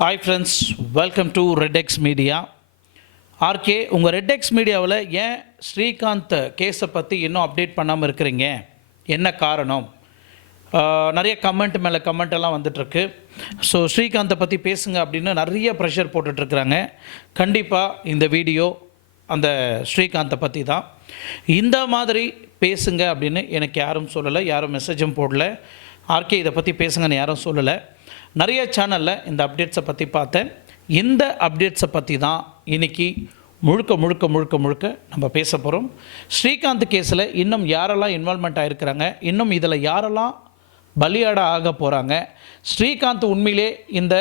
Hi friends, welcome to RedX media. R K, உங்கள் RedX மீடியாவில் ஏன் ஸ்ரீகாந்த் கேஸை பற்றி இன்னும் அப்டேட் பண்ணாமல் இருக்கிறீங்க? என்ன காரணம்? நிறைய கமெண்ட் மேலே கமெண்ட் எல்லாம் வந்துட்டுருக்கு. ஸோ ஸ்ரீகாந்தை பற்றி பேசுங்க அப்படின்னு நிறைய ப்ரெஷர் போட்டுட்ருக்குறாங்க. கண்டிப்பாக இந்த வீடியோ அந்த ஸ்ரீகாந்தை பற்றி தான். இந்த மாதிரி பேசுங்க அப்படின்னு எனக்கு யாரும் சொல்லலை, யாரும் மெசேஜும் போடல. ஆர்கே இதை பற்றி பேசுங்கன்னு யாரும் சொல்லலை. நிறைய சேனலில் இந்த அப்டேட்ஸை பற்றி பார்த்தேன். இந்த அப்டேட்ஸை பற்றி தான் இன்றைக்கி முழுக்க நம்ம பேச போகிறோம். ஸ்ரீகாந்த் கேஸில் இன்னும் யாரெல்லாம் இன்வால்மெண்ட் ஆகிருக்கிறாங்க, இன்னும் இதில் யாரெல்லாம் பலியாட ஆக போகிறாங்க, ஸ்ரீகாந்த் உண்மையிலே இந்த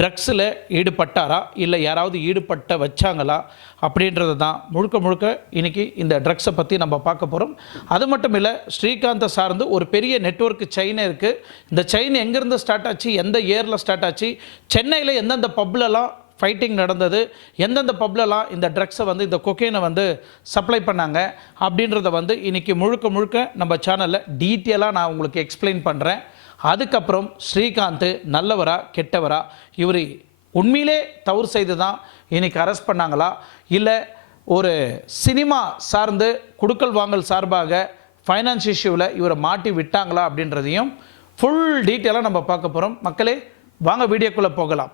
ட்ரக்ஸில் ஈடுபட்டாரா இல்லை யாராவது ஈடுபட்ட வச்சாங்களா அப்படின்றது தான் முழுக்க இன்றைக்கி இந்த ட்ரக்ஸை பற்றி நம்ம பார்க்க போகிறோம். அது மட்டும் இல்லை, ஸ்ரீகாந்தை சார்ந்து ஒரு பெரிய நெட்வொர்க் செயின் இருக்குது. இந்த செயின் எங்கேருந்து ஸ்டார்ட் ஆச்சு, எந்த இயரில் ஸ்டார்ட் ஆச்சு, சென்னையில் எந்தெந்த பப்லலாம் ஃபைட்டிங் நடந்தது, எந்தெந்த பப்லலாம் இந்த ட்ரக்ஸை இந்த கொக்கைனை சப்ளை பண்ணாங்க அப்படின்றத இன்றைக்கி முழுக்க நம்ம சேனலில் டீட்டெயிலாக நான் உங்களுக்கு எக்ஸ்பிளைன் பண்ணுறேன். அதுக்கப்புறம் ஸ்ரீகாந்த் நல்லவரா கெட்டவரா, இவர் உண்மையிலே தவறு செய்து தான் இன்றைக்கி அரெஸ்ட் பண்ணாங்களா இல்லை ஒரு சினிமா சார்ந்து குடுக்கல் வாங்கல் சார்பாக ஃபைனான்ஸ் இஷ்யூவில் இவரை மாட்டி விட்டாங்களா அப்படின்றதையும் ஃபுல் டீட்டெயிலாக நம்ம பார்க்க போகிறோம். மக்களே, வாங்க வீடியோக்குள்ளே போகலாம்.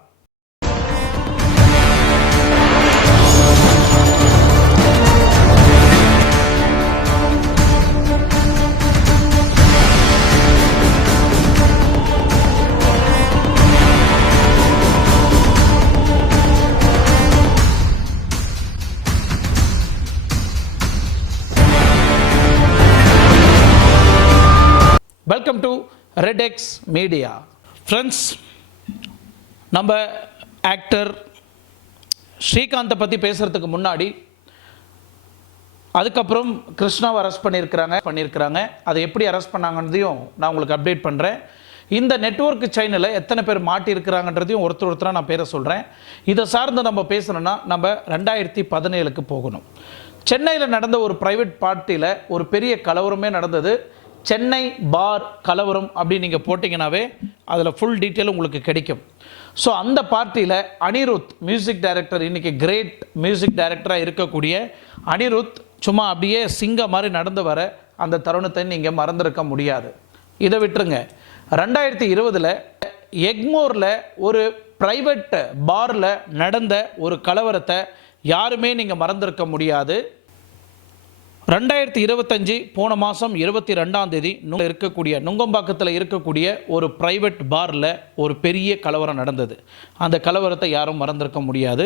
Welcome to RedX media. Friends, நம்ம ஆக்டர் ஸ்ரீகாந்தை பற்றி பேசுகிறதுக்கு முன்னாடி அதுக்கப்புறம் கிருஷ்ணாவை அரெஸ்ட் பண்ணியிருக்கிறாங்க. அதை எப்படி அரெஸ்ட் பண்ணாங்கன்றதையும் நான் உங்களுக்கு அப்டேட் பண்ணுறேன். இந்த நெட்வொர்க் செயினில் எத்தனை பேர் மாட்டியிருக்கிறாங்கன்றதையும் ஒருத்தராக நான் பேரை சொல்கிறேன். இதை சார்ந்து நம்ம பேசணுன்னா நம்ம 2017 போகணும். சென்னையில் நடந்த ஒரு ப்ரைவேட் பார்ட்டியில் ஒரு பெரிய கலவரமே நடந்தது. சென்னை பார் கலவரம் அப்படின்னு நீங்கள் போட்டிங்கனாவே அதில் ஃபுல் டீட்டெயில் உங்களுக்கு கிடைக்கும். ஸோ அந்த பார்ட்டியில் அனிருத் மியூசிக் டைரக்டர், இன்றைக்கி கிரேட் மியூசிக் டைரக்டராக இருக்கக்கூடிய அனிருத் சும்மா அப்படியே சிங்க மாதிரி நடந்து வர அந்த தருணத்தை நீங்கள் மறந்துருக்க முடியாது. இதை விட்டுருங்க. 2020 எக்மோரில் ஒரு ப்ரைவேட் பாரில் நடந்த ஒரு கலவரத்தை யாருமே நீங்கள் மறந்துருக்க முடியாது. 2025 போன மாதம் 22 இருக்கக்கூடிய நுங்கம்பாக்கத்தில் இருக்கக்கூடிய ஒரு ப்ரைவேட் பாரில் ஒரு பெரிய கலவரம் நடந்தது. அந்த கலவரத்தை யாரும் மறந்திருக்க முடியாது.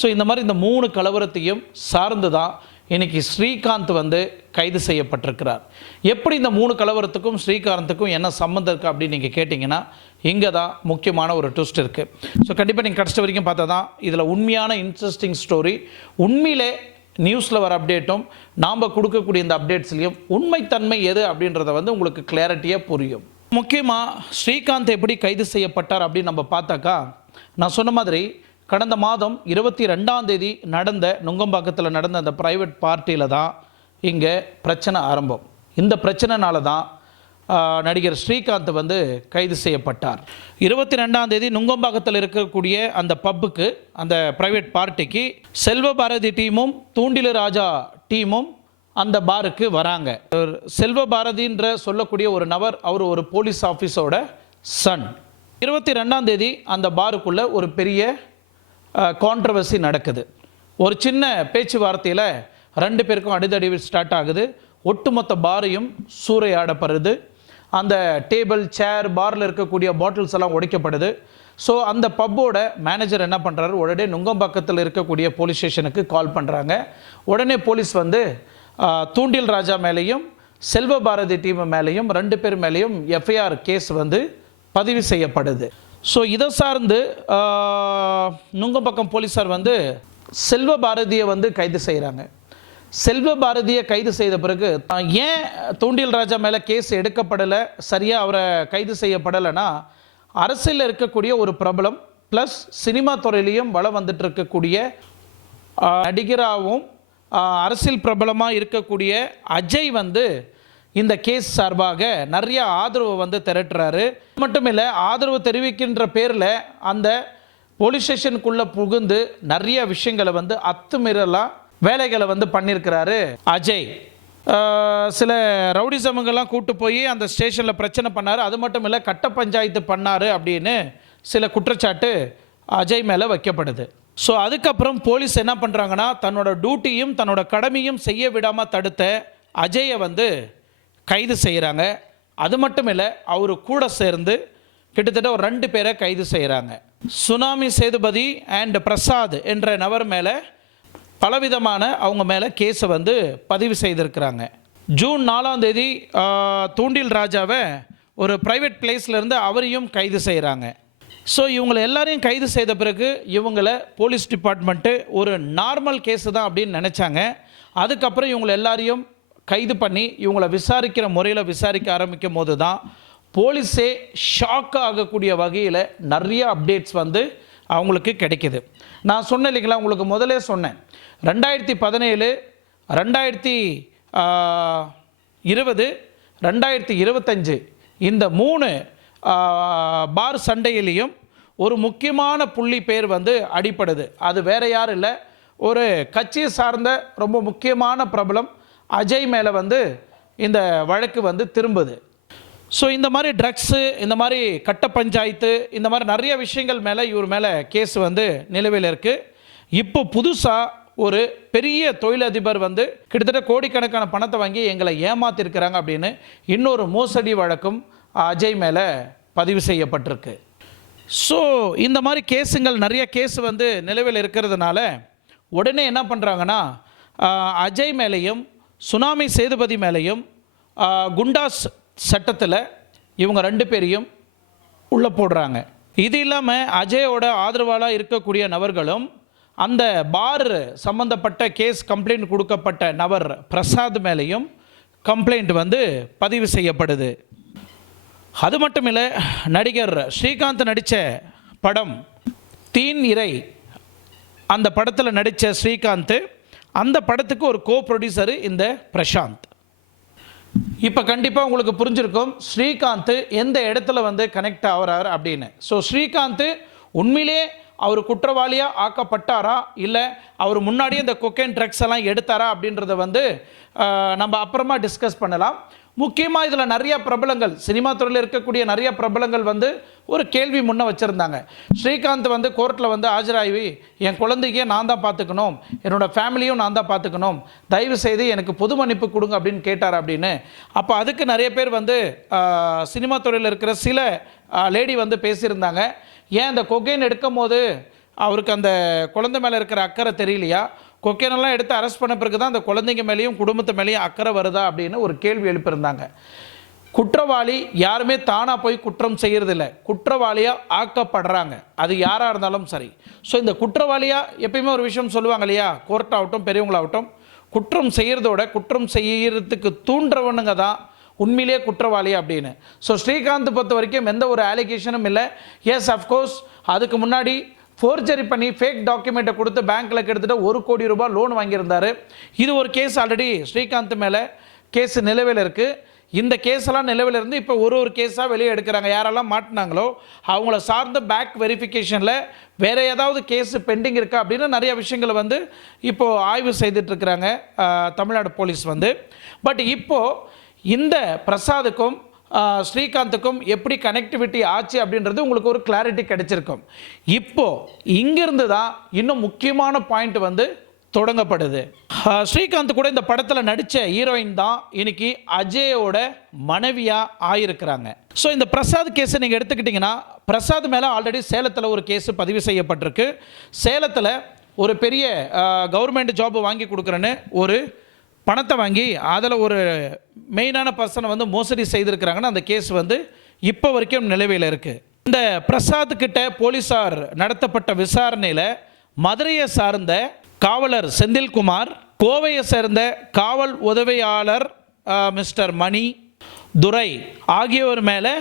ஸோ இந்த மாதிரி இந்த 3 கலவரத்தையும் சார்ந்து தான் இன்றைக்கி ஸ்ரீகாந்த் கைது செய்யப்பட்டிருக்கிறார். எப்படி இந்த 3 கலவரத்துக்கும் ஸ்ரீகாந்துக்கும் என்ன சம்மந்தம் இருக்குது அப்படின்னு நீங்கள் கேட்டிங்கன்னா, இங்கே தான் முக்கியமான ஒரு ட்விஸ்ட் இருக்குது. ஸோ கண்டிப்பாக நீங்கள் கடைசி வரைக்கும் பார்த்தா தான் இதில் உண்மையான இன்ட்ரெஸ்டிங் ஸ்டோரி. உண்மையிலே நியூஸில் வர அப்டேட்டும் நாம் கொடுக்கக்கூடிய இந்த அப்டேட்ஸ்லையும் உண்மைத்தன்மை எது அப்படின்றத உங்களுக்கு கிளாரிட்டியாக புரியும். முக்கியமாக ஸ்ரீகாந்த் எப்படி கைது செய்யப்பட்டார் அப்படின்னு நம்ம பார்த்தாக்கா, நான் சொன்ன மாதிரி கடந்த மாதம் 22 நடந்த நுங்கம்பாக்கத்தில் நடந்த அந்த ப்ரைவேட் பார்ட்டியில் தான் இங்கே பிரச்சனை ஆரம்பம். இந்த பிரச்சனைனால தான் நடிகர் ஸ்ரீகாந்த் கைது செய்யப்பட்டார். 22 நுங்கம்பாக்கத்தில் இருக்கக்கூடிய அந்த பப்புக்கு, அந்த ப்ரைவேட் பார்ட்டிக்கு செல்வபாரதி டீமும் தூண்டில் ராஜா டீமும் அந்த பாருக்கு வராங்க. செல்வபாரதின்ற சொல்லக்கூடிய ஒரு நபர், அவர் ஒரு போலீஸ் ஆஃபீஸோட சன். 22 அந்த பாருக்குள்ளே ஒரு பெரிய கான்ட்ரவர்சி நடக்குது. ஒரு சின்ன பேச்சுவார்த்தையில் 2 பேருக்கும் அடிதடி ஸ்டார்ட் ஆகுது. ஒட்டுமொத்த பாரையும் சூறையாடப்படுது. அந்த டேபிள், சேர், பாரில் இருக்கக்கூடிய பாட்டில்ஸ் எல்லாம் உடைக்கப்படுது. ஸோ அந்த பப்போட மேனேஜர் என்ன பண்ணுறாரு, உடனே நுங்கம்பாக்கத்தில் இருக்கக்கூடிய போலீஸ் ஸ்டேஷனுக்கு கால் பண்ணுறாங்க. உடனே போலீஸ் தூண்டில் ராஜா மேலேயும் செல்வபாரதி டீம் மேலேயும் 2 பேர் மேலேயும் எஃப்ஐஆர் கேஸ் பதிவு செய்யப்படுது. ஸோ இதை சார்ந்து நுங்கம்பாக்கம் போலீஸார் செல்வபாரதியை கைது செய்கிறாங்க. செல்வபாரதியை கைது செய்த பிறகு ஏன் தூண்டில் ராஜா மேலே கேஸ் எடுக்கப்படலை, சரியாக அவரை கைது செய்யப்படலைன்னா, அரசியலில் இருக்கக்கூடிய ஒரு பிரபலம் ப்ளஸ் சினிமா துறையிலையும் வளம் வந்துட்டு இருக்கக்கூடிய நடிகராகவும் அரசியல் பிரபலமாக இருக்கக்கூடிய அஜய் இந்த கேஸ் சார்பாக நிறைய ஆதரவு திரட்டுறாரு. மட்டும் இல்லை, ஆதரவு தெரிவிக்கின்ற பேரில் அந்த போலீஸ் ஸ்டேஷனுக்குள்ளே புகுந்து நிறைய விஷயங்களை வந்து அத்துமீறலாம் வேலைகளை வந்து பண்ணியிருக்கிறாரு அஜய். சில ரவுடிசமுங்கெல்லாம் கூட்டு போய் அந்த ஸ்டேஷனில் பிரச்சனை பண்ணார். அது மட்டும் இல்லை, கட்ட பஞ்சாயத்து பண்ணார் அப்படின்னு சில குற்றச்சாட்டு அஜய் மேலே வைக்கப்படுது. ஸோ அதுக்கப்புறம் போலீஸ் என்ன பண்ணுறாங்கன்னா, தன்னோட டியூட்டியும் தன்னோட கடமையும் செய்ய விடாமல் தடுத்த அஜயை வந்து கைது செய்கிறாங்க. அது மட்டும் இல்லை, அவர் கூட சேர்ந்து கிட்டத்தட்ட ஒரு 2 பேரை கைது செய்கிறாங்க. சுனாமி சேதுபதி அண்ட் பிரசாத் என்ற நபர் மேலே பலவிதமான அவங்க மேலே கேஸை வந்து பதிவு செய்திருக்கிறாங்க. ஜூன் 4ஆம் தேதி தூண்டில் ராஜாவை ஒரு ப்ரைவேட் பிளேஸ்லேருந்து அவரையும் கைது செய்கிறாங்க. ஸோ இவங்களை எல்லாரையும் கைது செய்த பிறகு இவங்களை போலீஸ் டிபார்ட்மெண்ட்டு ஒரு நார்மல் கேஸு தான் அப்படின்னு நினச்சாங்க. அதுக்கப்புறம் இவங்களை எல்லாரையும் கைது பண்ணி இவங்களை விசாரிக்கிற முறையில் விசாரிக்க ஆரம்பிக்கும் போது தான் போலீஸே ஷாக் ஆகக்கூடிய வகையில் நிறைய அப்டேட்ஸ் வந்து அவங்களுக்கு கிடைக்கிது. நான் சொன்னேன் இல்லைங்களா, உங்களுக்கு முதலே சொன்னேன், 2017, 2020, 2025 இந்த 3 பார் சண்டையிலையும் ஒரு முக்கியமான புள்ளி பேர் வந்து அடிப்படுது. அது வேற யாரும் இல்லை, ஒரு கட்சியை சார்ந்த ரொம்ப முக்கியமான பிரபலம் அஜய் மேலே வந்து இந்த வழக்கு வந்து திரும்புது. ஸோ இந்த மாதிரி ட்ரக்ஸு, இந்த மாதிரி கட்ட பஞ்சாயத்து, இந்த மாதிரி நிறைய விஷயங்கள் மேலே இவர் மேலே கேஸ் வந்து நிலுவையில் இருக்குது. இப்போ புதுசாக ஒரு பெரிய தொழிலதிபர் வந்து கிட்டத்தட்ட கோடிக்கணக்கான பணத்தை வாங்கி எங்களை ஏமாத்திருக்கிறாங்க அப்படின்னு இன்னொரு மோசடி வழக்கும் அஜய் மேலே பதிவு செய்யப்பட்டிருக்கு. ஸோ இந்த மாதிரி கேஸுங்கள் நிறைய கேஸ் வந்து நிலுவையில் இருக்கிறதுனால உடனே என்ன பண்ணுறாங்கன்னா, அஜய் மேலேயும் சுனாமி சேதுபதி மேலேயும் குண்டாஸ் சட்டத்தில் இவங்க 2 பேரையும் உள்ளே போடுறாங்க. இது இல்லாமல் அஜயோட ஆதரவாளாக இருக்கக்கூடிய நபர்களும் அந்த பார் சம்பந்தப்பட்ட கேஸ் கம்ப்ளைண்ட் கொடுக்கப்பட்ட நபர் பிரசாத் மேலேயும் கம்ப்ளைண்ட் வந்து பதிவு செய்யப்படுது. அது மட்டும் இல்லை, நடிகர் ஸ்ரீகாந்த் நடித்த படம் தீன் இறை, அந்த படத்தில் நடித்த ஸ்ரீகாந்த், அந்த படத்துக்கு ஒரு கோ ப்ரொடியூசரு இந்த பிரசாந்த். இப்போ கண்டிப்பாக உங்களுக்கு புரிஞ்சிருக்கும் ஸ்ரீகாந்த் எந்த இடத்துல வந்து கனெக்ட் ஆகிறார் அப்படின்னு. ஸோ ஸ்ரீகாந்த் உண்மையிலே அவர் குற்றவாளியாக ஆக்கப்பட்டாரா, இல்லை அவர் முன்னாடியே இந்த கொக்கைன் ட்ரக்ஸ் எல்லாம் எடுத்தாரா அப்படின்றத வந்து நம்ம அப்புறமா டிஸ்கஸ் பண்ணலாம். முக்கியமாக இதில் நிறைய பிரபலங்கள், சினிமா துறையில் இருக்கக்கூடிய நிறைய பிரபலங்கள் வந்து ஒரு கேள்வி முன்ன வச்சுருந்தாங்க. ஸ்ரீகாந்த் வந்து கோர்ட்டில் வந்து ஆஜராகி என் குழந்தைக்கே நான் தான் பார்த்துக்கணும், என்னோடய ஃபேமிலியும் நான் தான் பார்த்துக்கணும், தயவு செய்து எனக்கு பொது மன்னிப்பு கொடுங்க அப்படின்னு கேட்டார் அப்படின்னு. அப்போ அதுக்கு நிறைய பேர் வந்து சினிமா துறையில் இருக்கிற சில லேடி வந்து பேசியிருந்தாங்க. ஏன் அந்த கொக்கைன் எடுக்கும் போது அவருக்கு அந்த குழந்தை மேலே இருக்கிற அக்கறை தெரியலையா, கொக்கைனெல்லாம் எடுத்து அரெஸ்ட் பண்ண பிறகு தான் அந்த குழந்தைங்க மேலேயும் குடும்பத்து மேலேயும் அக்கறை வருதா அப்படின்னு ஒரு கேள்வி எழுப்பியிருந்தாங்க. குற்றவாளி யாருமே தானாக போய் குற்றம் செய்கிறதில்ல, குற்றவாளியாக ஆக்கப்படுறாங்க, அது யாராக இருந்தாலும் சரி. ஸோ இந்த குற்றவாளியாக எப்பயுமே ஒரு விஷயம் சொல்லுவாங்க இல்லையா, கோர்ட்டாகட்டும் பெரியவங்களாகட்டும், குற்றம் செய்கிறதோட குற்றம் செய்கிறதுக்கு தூண்டுறவனுங்க தான் உண்மையிலே குற்றவாளி அப்படின்னு. ஸோ ஸ்ரீகாந்த் பொறுத்த வரைக்கும் எந்த ஒரு அலிகேஷனும் இல்லை. எஸ், அஃப்கோர்ஸ் அதுக்கு முன்னாடி ஃபோர்ஜரி பண்ணி ஃபேக் டாக்குமெண்ட்டை கொடுத்து பேங்க்கில் கிட்டத்தட்ட 1 கோடி ரூபாய் லோன் வாங்கியிருந்தார். இது ஒரு கேஸ் ஆல்ரெடி ஸ்ரீகாந்த் மேலே கேஸ் நிலுவையில் இருக்குது. இந்த கேஸெல்லாம் நிலுவையில் இருந்து இப்போ ஒரு கேஸாக வெளியே எடுக்கிறாங்க. யாரெல்லாம் மாட்டினாங்களோ அவங்கள சார்ந்த பேக் வெரிஃபிகேஷனில் வேறு ஏதாவது கேஸு பெண்டிங் இருக்கா அப்படின்னு நிறைய விஷயங்களை வந்து இப்போது ஆய்வு செய்துட்ருக்கிறாங்க தமிழ்நாடு போலீஸ் வந்து. பட் இப்போது இந்த பிரசாதுக்கும் ஸ்ரீகாந்துக்கும் எப்படி கனெக்டிவிட்டி ஆச்சு அப்படின்றது உங்களுக்கு ஒரு கிளாரிட்டி கிடைச்சிருக்கும். இப்போது இங்கிருந்து தான் இன்னும் முக்கியமான பாயிண்ட் வந்து தொடங்கப்படுது. ஸ்ரீகாந்த் கூட இந்த படத்தில் நடித்த ஹீரோயின் தான் இன்னைக்கு அஜயோட மனைவியாக ஆயிருக்கிறாங்க. ஸோ இந்த பிரசாத் கேஸை நீங்கள் எடுத்துக்கிட்டிங்கன்னா, பிரசாத் மேலே ஆல்ரெடி சேலத்தில் ஒரு கேஸு பதிவு செய்யப்பட்டிருக்கு. சேலத்தில் ஒரு பெரிய கவர்மெண்ட் ஜாப் வாங்கி கொடுக்குறேன்னு ஒரு பணத்தை வாங்கி அதில் ஒரு மெயினான பர்சனை வந்து மோசடி செய்திருக்கிறாங்கன்னு அந்த கேஸ் வந்து இப்போ வரைக்கும் நிலுவையில் இருக்குது. இந்த பிரசாத் கிட்ட போலீஸார் நடத்தப்பட்ட விசாரணையில் மதுரையை சார்ந்த காவலர் செந்தில்குமார், கோவையை சேர்ந்த காவல் உதவியாளர் மிஸ்டர் மணி, துரை ஆகியோர் மேலே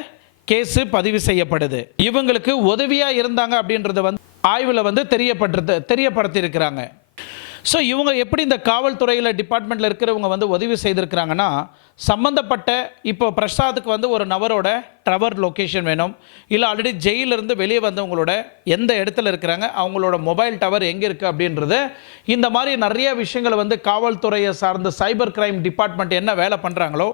கேஸு பதிவு செய்யப்படுது. இவங்களுக்கு உதவியாக இருந்தாங்க அப்படின்றத வந்து ஆய்வில் வந்து தெரியப்படுத்தியிருக்கிறாங்க. ஸோ இவங்க எப்படி இந்த காவல்துறையில் டிபார்ட்மெண்ட்டில் இருக்கிறவங்க வந்து உதவி செய்திருக்கிறாங்கன்னா, சம்மந்தப்பட்ட இப்போ பிரசாத்துக்கு வந்து ஒரு நபரோட டவர் லொக்கேஷன் வேணும், இல்லை ஆல்ரெடி ஜெயிலிருந்து வெளியே வந்தவங்களோட எந்த இடத்துல இருக்கிறாங்க, அவங்களோட மொபைல் டவர் எங்கே இருக்குது அப்படின்றது, இந்த மாதிரி நிறைய விஷயங்களை வந்து காவல்துறையை சார்ந்த சைபர் கிரைம் டிபார்ட்மெண்ட் என்ன வேலை பண்ணுறாங்களோ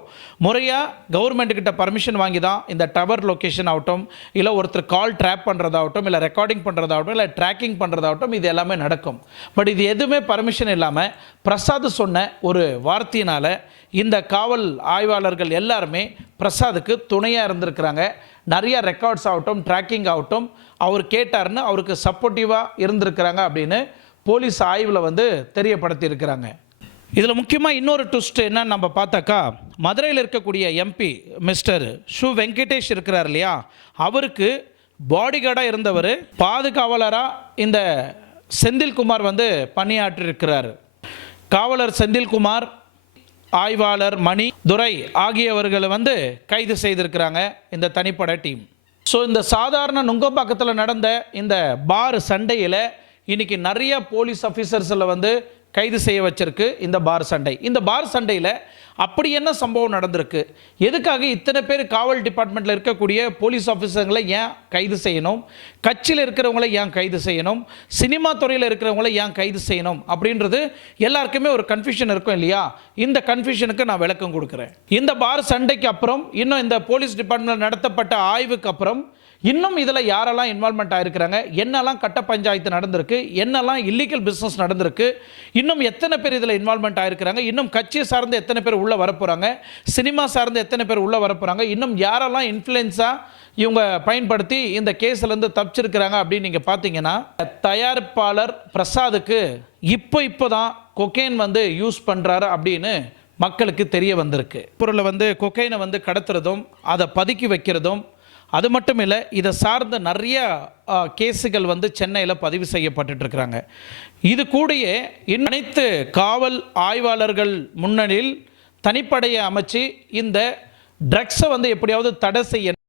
முறையாக கவர்மெண்ட்டுக்கிட்ட பர்மிஷன் வாங்கி தான் இந்த டவர் லொக்கேஷன் ஆகட்டும், இல்லை ஒருத்தர் கால் ட்ராப் பண்ணுறதாகட்டும், இல்லை ரெக்கார்டிங் பண்ணுறதாகட்டும், இல்லை ட்ராக்கிங் பண்ணுறதாகட்டும், இது எல்லாமே நடக்கும். பட் இது எதுவுமே பர்மிஷன் இல்லாமல் பிரசாத் சொன்ன ஒரு வார்த்தையினால் இந்த காவல் ஆய்வாளர்கள் எல்லாருமே பிரசாத்துக்கு துணையாக இருந்திருக்கிறாங்க. நிறைய ரெக்கார்ட்ஸ் ஆகட்டும், ட்ராக்கிங் ஆகட்டும், அவர் கேட்டார்னு அவருக்கு சப்போர்ட்டிவாக இருந்திருக்கிறாங்க அப்படின்னு போலீஸ் ஆய்வில் வந்து தெரியப்படுத்தியிருக்கிறாங்க. இதில் முக்கியமாக இன்னொரு ட்விஸ்ட் என்னன்னு நம்ம பார்த்தாக்கா, மதுரையில் இருக்கக்கூடிய எம்பி மிஸ்டர் ஷு வெங்கடேஷ் இருக்கிறார் இல்லையா, அவருக்கு பாடிகார்டாக இருந்தவர் பாதுகாவலராக இந்த செந்தில்குமார் வந்து பணியாற்றிருக்கிறார். காவலர் செந்தில்குமார், ஆய்வாளர் மணி, துரை ஆகியவர்களை வந்து கைது செய்திருக்கிறாங்க இந்த தனிப்படை டீம். ஸோ இந்த சாதாரண நுங்கம்பாக்கத்தில் நடந்த இந்த பார் சண்டையில் இன்னைக்கு நிறைய போலீஸ் ஆஃபீஸர்ஸில் வந்து கைது செய்ய வச்சிருக்கு இந்த பார் சண்டை. இந்த பார் சண்டையில் அப்படி என்ன சம்பவம் நடந்திருக்கு, எதுக்காக இத்தனை பேர் காவல் டிபார்ட்மெண்ட்டில் இருக்கக்கூடிய போலீஸ் ஆஃபீஸர்களை ஏன் கைது செய்யணும், கட்சியில் இருக்கிறவங்களை ஏன் கைது செய்யணும், சினிமா துறையில் இருக்கிறவங்களை ஏன் கைது செய்யணும் அப்படின்றது எல்லாருக்குமே ஒரு கன்ஃபியூஷன் இருக்கும் இல்லையா. இந்த கன்ஃபியூஷனுக்கு நான் விளக்கம் கொடுக்குறேன். இந்த பார் சண்டைக்கு அப்புறம், இன்னும் இந்த போலீஸ் டிபார்ட்மெண்ட் நடத்தப்பட்ட ஆய்வுக்கு அப்புறம், இன்னும் இதில் யாரெல்லாம் இன்வால்மெண்ட் ஆகிருக்கிறாங்க, என்னெல்லாம் கட்ட பஞ்சாயத்து நடந்திருக்கு, என்னெல்லாம் இல்லீகல் பிஸ்னஸ் நடந்திருக்கு, இன்னும் எத்தனை பேர் இதில் இன்வால்மெண்ட் ஆகிருக்கிறாங்க, இன்னும் கட்சியை சார்ந்து எத்தனை பேர் உள்ளே வரப்போகிறாங்க, சினிமா சார்ந்து எத்தனை பேர் உள்ளே வரப்போகிறாங்க, இன்னும் யாரெல்லாம் இன்ஃப்ளூயன்ஸாக இவங்க பயன்படுத்தி இந்த கேஸ்லேருந்து தப்பிச்சிருக்கிறாங்க அப்படின்னு நீங்கள் பார்த்தீங்கன்னா, தயாரிப்பாளர் பிரசாத்துக்கு இப்போ தான் கொக்கைன் வந்து யூஸ் பண்ணுறாரு அப்படின்னு மக்களுக்கு தெரிய வந்திருக்கு. பொருளை வந்து கொக்கைனை வந்து கடத்துறதும் அதை பதுக்கி வைக்கிறதும், அது மட்டும் இல்லை, இதை சார்ந்த நிறைய கேஸுகள் வந்து சென்னையில் பதிவு செய்யப்பட்டுருக்கிறாங்க. இது கூடயே அனைத்து காவல் ஆய்வாளர்கள் முன்னணியில் தனிப்படையை அமைச்சு இந்த ட்ரக்ஸை வந்து எப்படியாவது தடை செய்ய